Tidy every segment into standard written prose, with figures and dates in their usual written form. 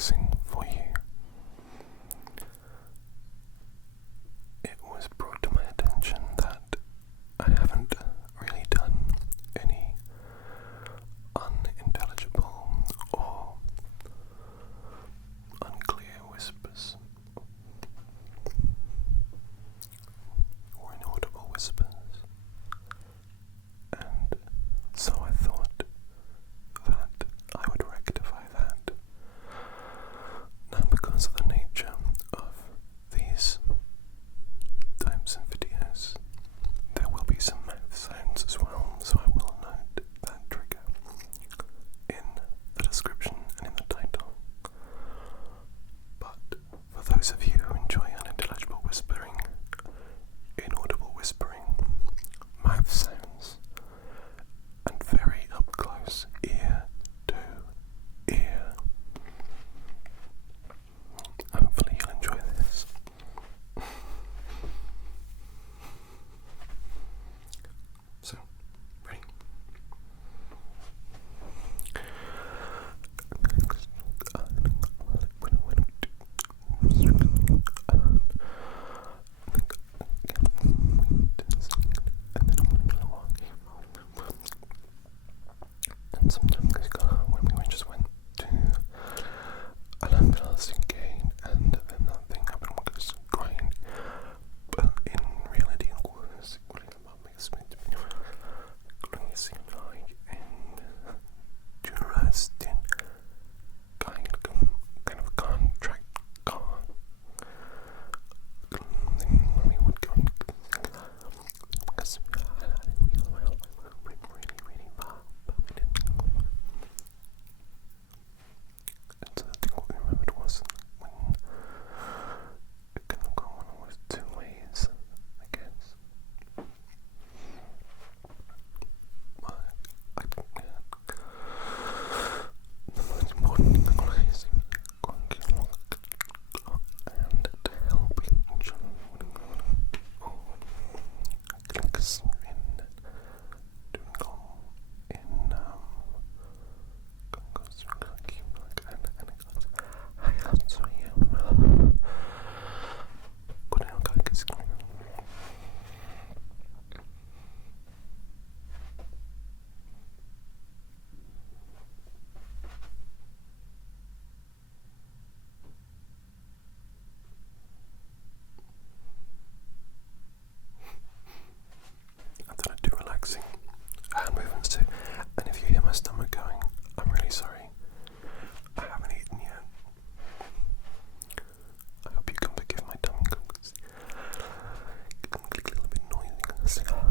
relaxing for you. It was brought to my attention that I haven't really done any unintelligible or unclear whispers or inaudible whispers, and so I thought that I would rectify that. Now, because of the nature of these types of videos, there will be some mouth sounds as well, so I will note that trigger in the description and in the title. But for those of you who enjoy unintelligible whispering, inaudible whispering, mouth sounds, and very up close ear to ear, hopefully you'll enjoy this. So, ready? And sometimes when we just went to a long-lasting gain, and then that thing happened because grind, but in reality it was Justin kind of contract con when we would go because we really far, but we didn't go. And so I think what we remembered was when it couldn't go one almost 2 ways, I guess. I think the most important thing is and to help each other clicks in I thought I'd do relaxing hand movements too, and if you hear my stomach going, I'm really sorry. I haven't eaten yet. I hope you can forgive my tongue because it can click a little bit noisy because I said, God,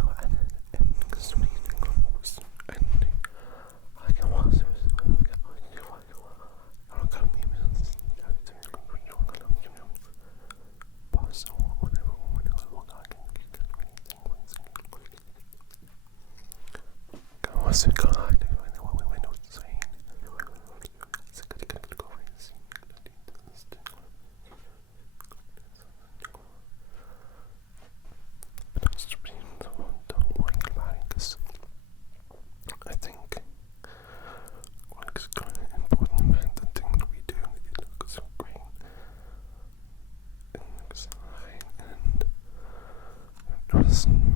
what we went was saying. Don't worry about it, because I think what's important about the thing that we do, it looks so great. It looks fine, and it doesn't